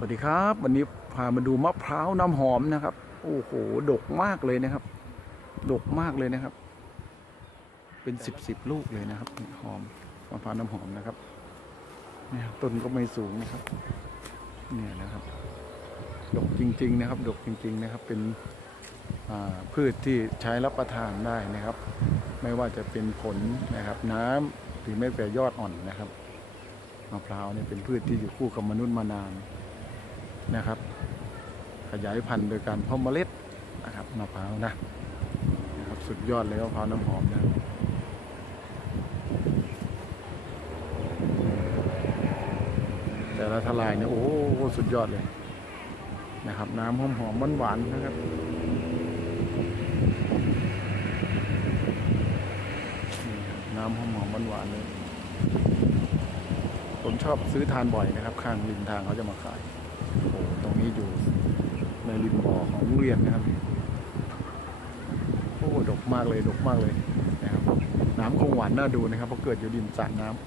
สวัสดีครับ วันนี้พามาดูมะพร้าวน้ำหอมนะครับ โอ้โหดกมากเลยนะครับ ดกมากเลยนะครับ เป็นสิบสิบลูกเลยนะครับหอมมะพร้าวน้ำหอมนะครับเนี่ยต้นก็ไม่สูงนะครับ เนี่ยนะครับ ดกจริง ๆ นะครับ ดกจริง ๆ นะครับ เป็นพืชที่ใช้รับประทานได้นะครับ ไม่ว่าจะเป็นผลนะครับ น้ำหรือไม่แต่ยอดอ่อนนะครับมะพร้าวเนี่ยเป็นพืชที่อยู่คู่กับมนุษย์มานาน นะครับ ขยายพันธุ์โดยการเพาะเมล็ดนะครับมะพร้าวนะนะครับสุดยอดเลยมะพร้าวน้ำหอมนะแต่ละทลายเนี่ยโอ้โหสุดยอดเลยนะครับ น้ำหอมหอมหวานๆนะครับน้ำหอมหอมหวานๆเลย ผมชอบซื้อทานบ่อยนะครับ ข้างริมทางเขาจะมาขาย โอ้โหตรงนี้อยู่ในริมบ่อของโรงเรียนนะครับโอ้ดกมากเลยดกมากเลยนะครับน้ำคงหวานน่าดูนะครับเพราะเกิดอยู่ริมสระน้ำ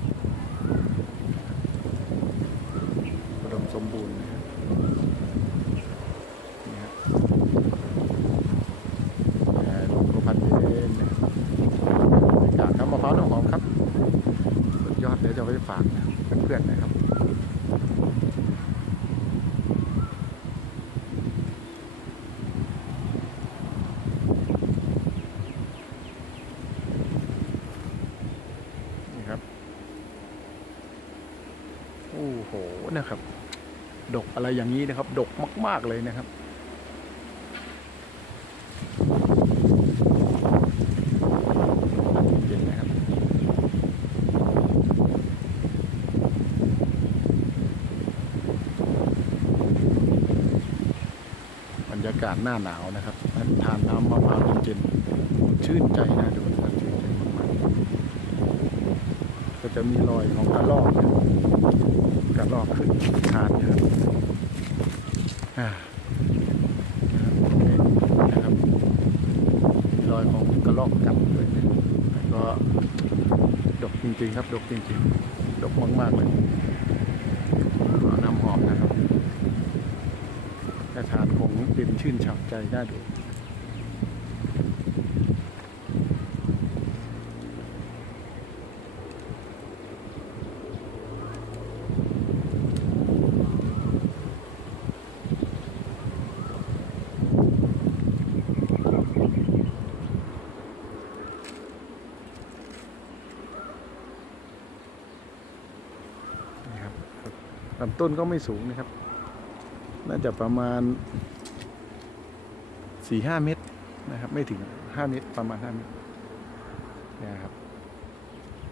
อุดมสมบูรณ์นะครับนี่ฮะแหม่ลมก็พัดเย็นนะครับบรรยากาศครับมะพร้าวน้ำหอมครับ สุดยอดเดี๋ยวจะไปฝากนะครับเพื่อนๆนะครับ นี่ครับ โอ้โหนะครับ ดกอะไรอย่างนี้นะครับ ดกมาก ๆ เลยนะครับเย็นนะครับบรรยากาศหน้าหนาวนะครับทานน้ำมะพร้าวเย็นๆชื่นใจนะดูนะครับชื่นใจมากๆก็ จะมีรอยของกระรอกกระรอกขึ้นทานนะครับอ่านะครับมีรอยของกระรอกกัดด้วยก็ดกจริงๆครับดกจริงๆดกมากๆเลยเน้ำหอมนะครับกระทานคงเป็นชื่นฉ่ำใจน่าดู นี่ครับ ลำต้นก็ไม่สูงนะครับ น่าจะประมาณสี่ห้าเมตรนะครับ ไม่ถึงห้าเมตรประมาณห้าเมตรนะครับ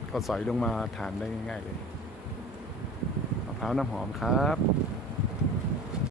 ก็สอยลงมาทานได้ง่าย ๆ เลยมะพร้าวน้ำหอมครับ